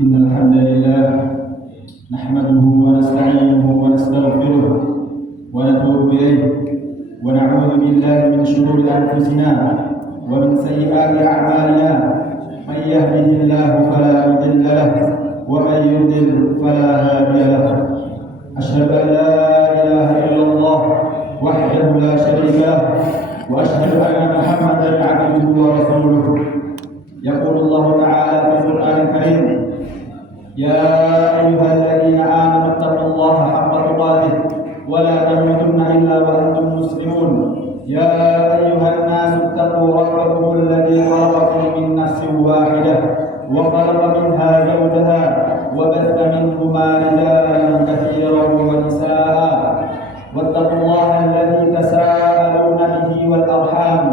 إن الحمد لله نحمده ونستعينه ونستغفره ونتوب إليه ونعوذ بالله من شرور أنفسنا ومن سيئات أعمالنا. من يهده الله فلا مضل له ومن يضلل فلا هادي له. أشهد أن لا إله إلا الله وحده لا شريك له وأشهد أن محمدا عبده ورسوله. يقول الله تعالى في القرآن الكريم: يا أيها الذين آمنوا اتقوا الله حق تقاته ولا تموتن إلا وأنتم مسلمون. يا أيها الناس اتقوا ربكم الذي خلقكم من نفس واحدة وخلق منها زوجها وبث منهما رجالا كثيرا ونساء واتقوا الله الذي تساءلون به والأرحام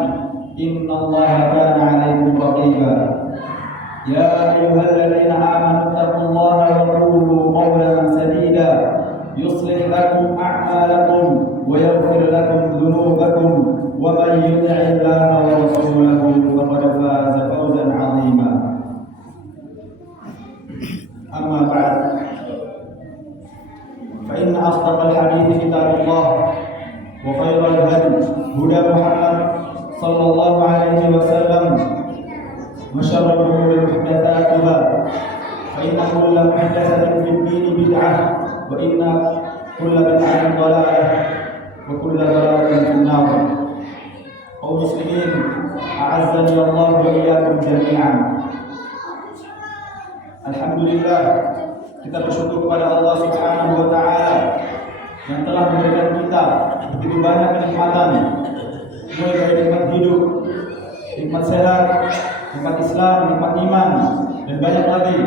إن الله كان عليكم رقيبا. يا أيها الذين آمنوا اتقوا الله وقولوا قولا سديدا يصلح لكم أعمالكم ويغفر لكم ذنوبكم ومن يطع الله ورسوله فقد فاز فوزا عظيما. أما بعد، فإن أصدق الحديث كتاب الله وخير الهدي هدى محمد صلى الله عليه وسلم وشر الأمور محدثاتها فإن كل محدثة في الدين بدعة وإن كل بدعة ضلالة وكل ضلالة في النار. kaum muslimin, a'azzani Allah wa iyyakum jami'an. Alhamdulillah, kita bersyukur kepada Allah Subhanahu wa taala yang telah memberikan kita begitu banyak kenikmatan, mulai dari nikmat hidup, nikmat sehat, nikmat Islam, nikmat iman, dan banyak lagi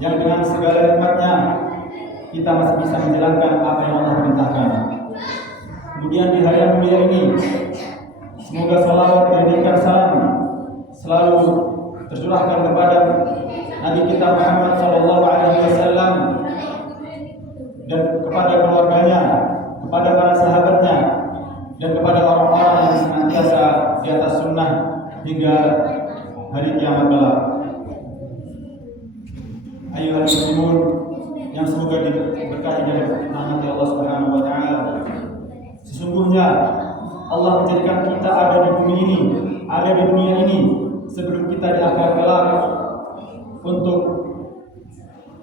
yang dengan segala nikmatnya kita masih bisa menjalankan apa yang Allah perintahkan. Kemudian di hari yang mulia ini, semoga salawat dan salam selalu tercurahkan kepada Nabi kita Muhammad SAW dan kepada keluarganya, kepada para sahabatnya, dan kepada orang-orang yang senantiasa di atas sunnah hingga hari kiamat kelak. Ayyuhal muslimun yang semoga diberkahi dan dirahmati Allah Subhanahu wa taala. Sesungguhnya Allah menjadikan kita ada di dunia ini sebelum kita di akhir kelak untuk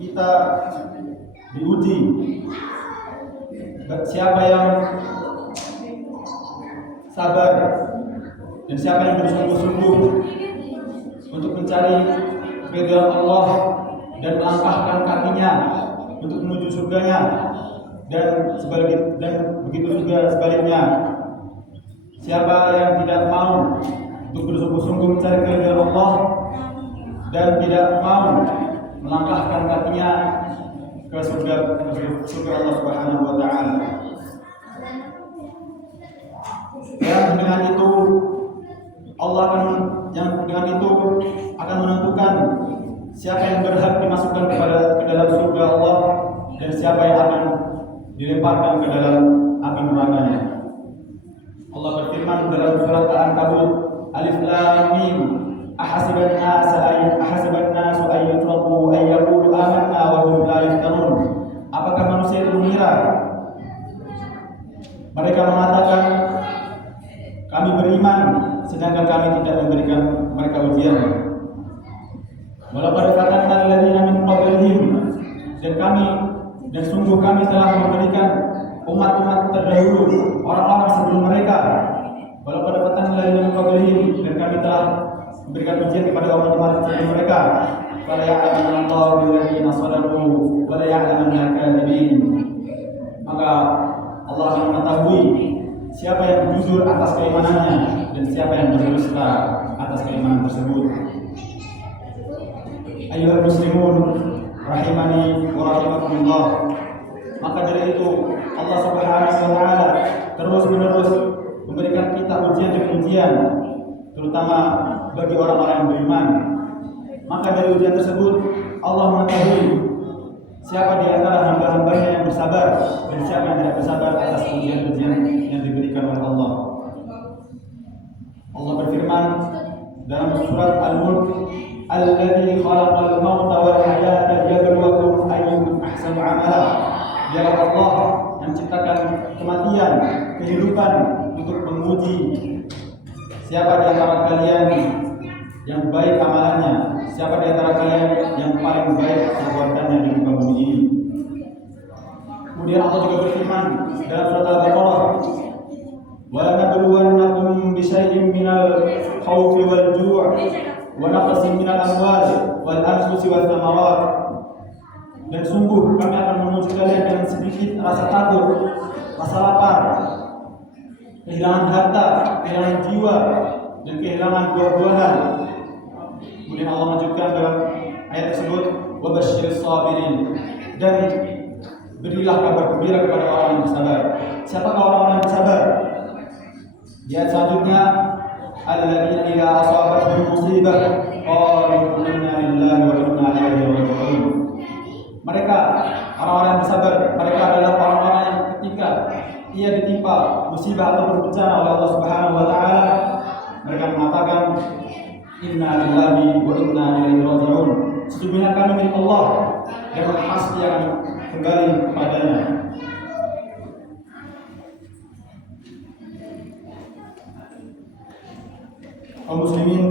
kita diuji. Siapa yang sabar dan siapa yang bersungguh-sungguh untuk mencari keridhaan Allah dan melangkahkan kakinya untuk menuju surganya, dan begitu juga sebaliknya, siapa yang tidak mau untuk bersungguh-sungguh mencari keridhaan Allah dan tidak mau melangkahkan kakinya ke surga Allah Subhanahu wa taala. Dan dengan itu Allah akan menentukan siapa yang berhak dimasukkan ke dalam surga Allah dan siapa yang akan dilemparkan ke dalam api nerakanya. Allah berfirman dalam surat Al-Ankabut, Alif Lam Mim, ahasiban nasu ay yutraku ay yaqulu amanna wa hum la yuftanun. Apakah manusia itu mengira mereka mengatakan kami beriman sedangkan kami tidak memberikan mereka ujian? Walaqad fatanna alladziina min qablihim, dan sungguh kami telah memberikan umat-umat terdahulu, orang-orang sebelum mereka. Walaqad fatanna alladziina min qablihim, dan kami telah memberikan ujian kepada umat-umat sebelum mereka. Fala ya'lamanna Allahu alladziina shadaqu wa la ya'lamanna al-kadhibin. Maka Allah akan mengetahui siapa yang jujur atas keimanannya dan siapa yang berdusta atas keimanan tersebut. Ayyuhal muslimun rahimani wa rahimakumullah. Maka dari itu Allah Subhanahu wa taala terus-menerus memberikan kita ujian demi ujian, terutama bagi orang-orang yang beriman. Maka dari ujian tersebut Allah mengetahui siapa di antara hamba-hambanya yang bersabar dan siapa yang tidak bersabar atas ujian-ujian yang diberikan oleh Allah. Allah berfirman dalam surat Al-Mulk, Alladzi khalaqal mauta wal hayata Dialah Allah yang menciptakan kematian, kehidupan untuk menguji siapa di antara kalian yang baik amalannya, siapa di antara kalian yang paling baik perbuatannya di muka bumi ini. Kemudian Allah juga berfirman dalam surat Al-Baqarah, "Wa lanabluwannakum bisyai'in minal khawfi wal ju' wa naqsin minal amwali wal anfusi wath thamarat." Dan sungguh kami akan menguji kalian dengan sedikit rasa takut, rasa lapar, kehilangan harta, kehilangan jiwa, dan kehilangan buah-buahan. Kemudian Allah lanjutkan dalam ayat tersebut, "Wa basyyiris sabirin." Dan berilah kabar gembira kepada orang yang bersabar. Siapakah orang-orang yang bersabar? Di ayat selanjutnya, "Alladzina idza asabatuhum musibah qalu inna lillahi wa inna ilaihi raji'un." Mereka, orang-orang yang bersabar, mereka adalah orang-orang yang ketika ia ditimpa musibah atau bencana oleh Allah Subhanahu wa taala, mereka mengatakan inna lillahi wa inna ilaihi raji'un. Sesungguhnya kami milik Allah dan pasti akan kembali kepadanya. Kaum muslimin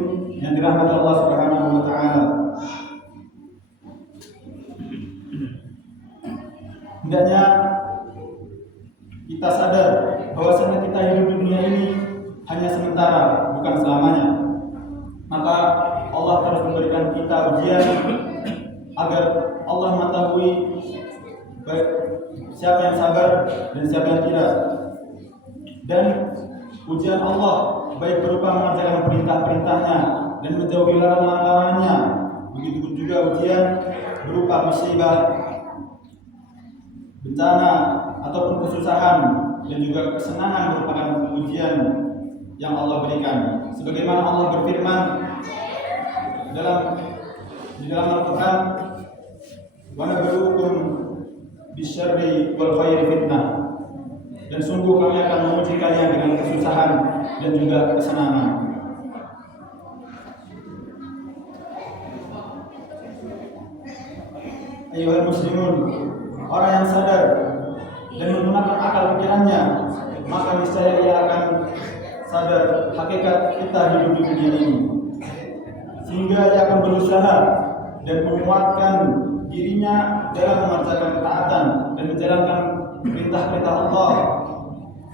yang dirahmati Allah Subhanahu wa taala, hendaknya kita sadar bahwasanya kita hidup di dunia ini hanya sementara, bukan selamanya. Maka Allah terus memberikan kita ujian agar Allah mengetahui baik siapa yang sabar dan siapa yang tidak. Dan ujian Allah baik berupa mengerjakan perintah-perintahnya dan menjauhi larangan-larangannya. Begitu juga ujian berupa musibah, bencana ataupun kesusahan, dan juga kesenangan merupakan ujian yang Allah berikan. Sebagaimana Allah berfirman di dalam Al-Quran, "Wa nabluukum bisyarri wal khairi fitnah." Dan sungguh kami akan menguji kalian dengan kesusahan dan juga kesenangan. Ayuhal muslimun, orang yang sadar dan menggunakan akal pikirannya, maka niscaya ia akan sadar hakikat kita hidup di dunia ini, sehingga ia akan berusaha dan menguatkan dirinya dalam mengerjakan ketaatan dan menjalankan perintah-perintah Allah,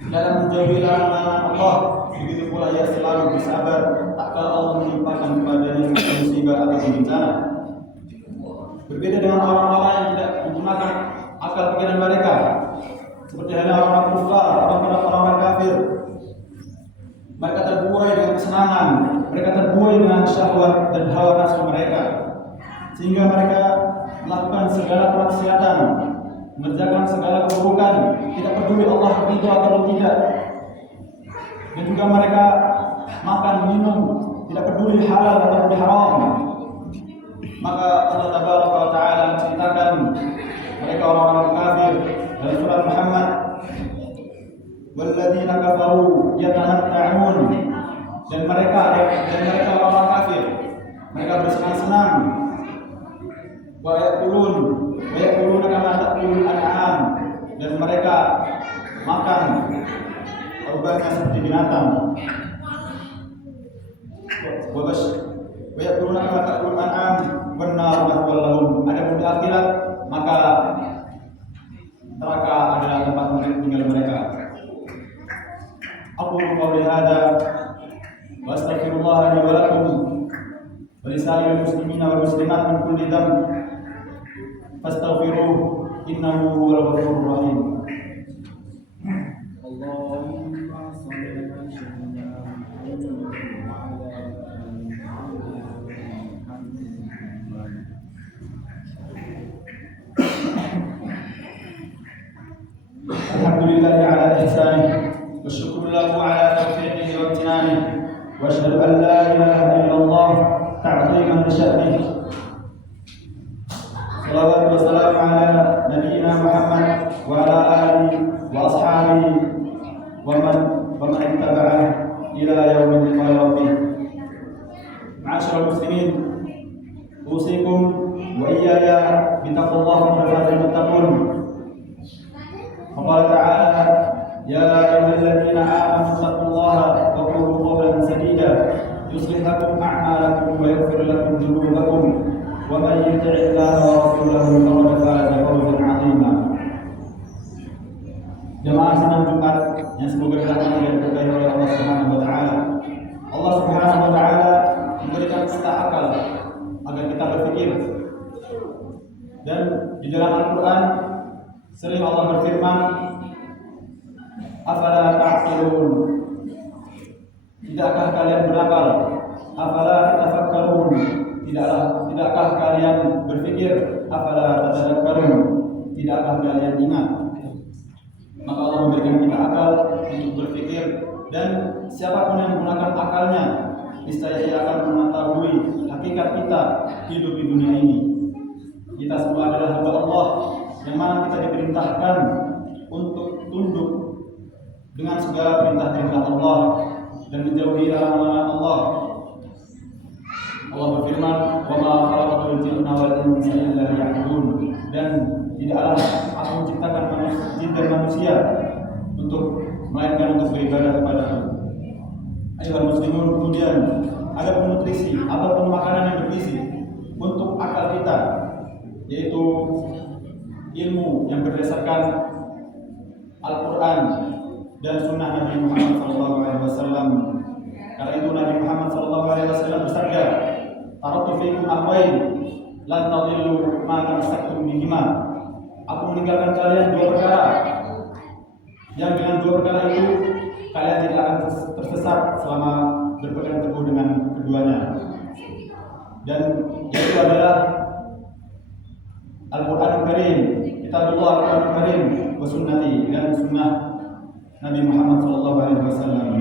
dalam menjauhi larangan Allah. Begitu pula ia selalu bersabar tak kala Allah menimpakan kepadanya musibah atau bencana. Berbeda dengan orang-orang yang tidak menggunakan akal pikiran mereka, seperti halnya orang-orang kufar, orang-orang kafir. Mereka terbuai dengan kesenangan, mereka terbuai dengan syahwat dan hawa nafsu mereka, sehingga mereka melakukan segala kemaksiatan, mengerjakan segala keburukan, tidak peduli Allah ridho atau tidak. Dan juga mereka makan minum tidak peduli halal atau haram. Maka Allah Tabaraka wa Ta'ala menceritakan mereka orang-orang kafir dalam surat Muhammad, "Walladzina kafaru yatamatta'un." Dan mereka orang-orang kafir, mereka bersenang-senang. Wa yaquluna kama ta'kulul an'am. Dan mereka makan korbannya seperti binatang. Wa yaquluna kama ta'kulul an'am wan nar mathwal lahum. Adapun di akhirat, maka neraka adalah tempat tinggal mereka. Aqulu qawli hadza wa astaghfirullah li wa lakum wa lisa'iril muslimina wal muslimat min kulli dhanb fastaghfiruhu innahu huwal ghafurur rahim. Allahumma shalli ala sayyidina Muhammad wa ala ali Muhammad. Alhamdulillahi ala ihsanih wa syukru lahu ala taufiqihi wa imtinanih wa asyhadu an la ilaha illallah ta'ziman li sya'nihi. Salawatu wa salam ala nabiyyina Muhammad wa ala alihi wa ashabihi wa man ittaba'ah ila yaumil qiyamah. Ma'asyiral muslimin, usikum wa iyaya bi taqwallahi wa muttaqin. لكم ذنوبكم ومن يطع الله ورسوله فقد فاز فوزا عظيما. Jemaah senang Jumat yang semoga dirahmati dan diberkahi oleh Allah Subhanahu wa taala. Allah Subhanahu wa taala memberikan kita akal agar kita berpikir. Dan di dalam Al-Qur'an sering Allah berfirman, "Afala ta'qilun?" Tidakkah kalian berakal? Afala tatafakkarun? Tidakkah kalian berpikir? Afala tatadakkarun? Tidakkah kalian ingat? Maka Allah memberikan kita akal untuk berpikir, dan siapapun yang menggunakan akalnya, niscaya ia akan mengetahui hakikat kita hidup di dunia ini. Kita semua adalah hamba Allah yang mana kita diperintahkan untuk tunduk dengan segala perintah-perintah Allah dan menjauhi larangan Allah. Allah berfirman, "Wa ma khalaqtul jinna wal insa illa liya'budun." Dan tidaklah aku menciptakan jin dan manusia melainkan untuk beribadah kepada-Mu. Ayuhal muslimun, kemudian ada nutrisi ataupun makanan yang bergizi untuk akal kita, yaitu ilmu yang berdasarkan Al-Quran dan Sunnah Nabi Muhammad SAW. Karena itu Nabi Muhammad SAW bersabda, "Taraktu fiikum amrayn lan tadillu ma tamassaktum bihima." Aku meninggalkan kalian dua perkara, yang dengan dua perkara itu kalian tidak akan tersesat selama berpegang teguh dengan keduanya. Dan itu adalah Al-Quran Karim, Kitabullah Al-Quran Karim, wa sunnati, dan sunnah Nabi Muhammad SAW.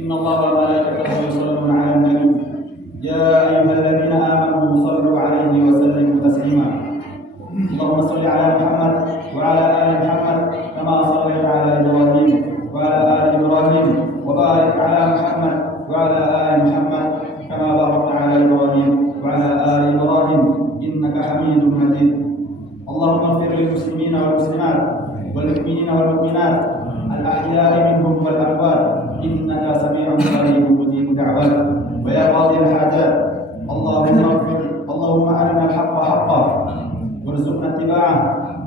Inna Allah wa malaikatahu yusalluna 'alan nabi ya ayyuhalladzina amanu shallu 'alaihi wa sallimu taslima. Allahumma shalli 'ala Muhammad wa 'ala ali Muhammad kama shallaita 'ala Ibrahim wa 'ala ali Ibrahim wa barik 'ala Muhammad wa 'ala ali Muhammad kama barakta 'ala Ibrahim wa 'ala ali Ibrahim innaka Hamidum Majid. Allahumma ighfir lil muslimina wal muslimat wal mu'minina wal mu'minat al-ahya'i minhum wal amwat innaka sami'un qaribun mujibud da'wat wa ya qadil hajat. Allahumma arina al-haqqa haqqan warzuqna ittiba'ah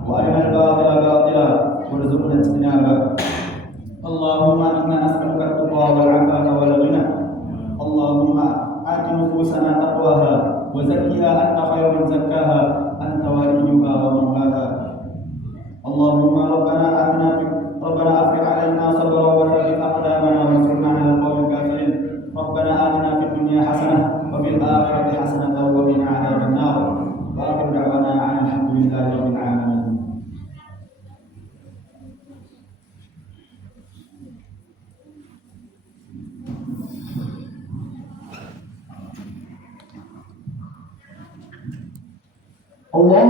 wa arina al-batila batila warzuqna ijtinabah. Allahumma inna nas'aluka at-tuqa wal 'afafa wal ghina. Allahumma ati nufusana taqwaha wa zakkiha anta khairu man zakkaha anta waliyuha wa mawlaha. Allahumma rabbana afriq 'alaina sabra wa thabbit aqdamana wa ansurna 'alal qawmil kafirin. Rabbana atina fid dunya hasanah wa fil akhirati hasanah wa qina 'adzaban nar. Wa akhiru da'wana 'alhamdulillahi rabbil alamin. Allah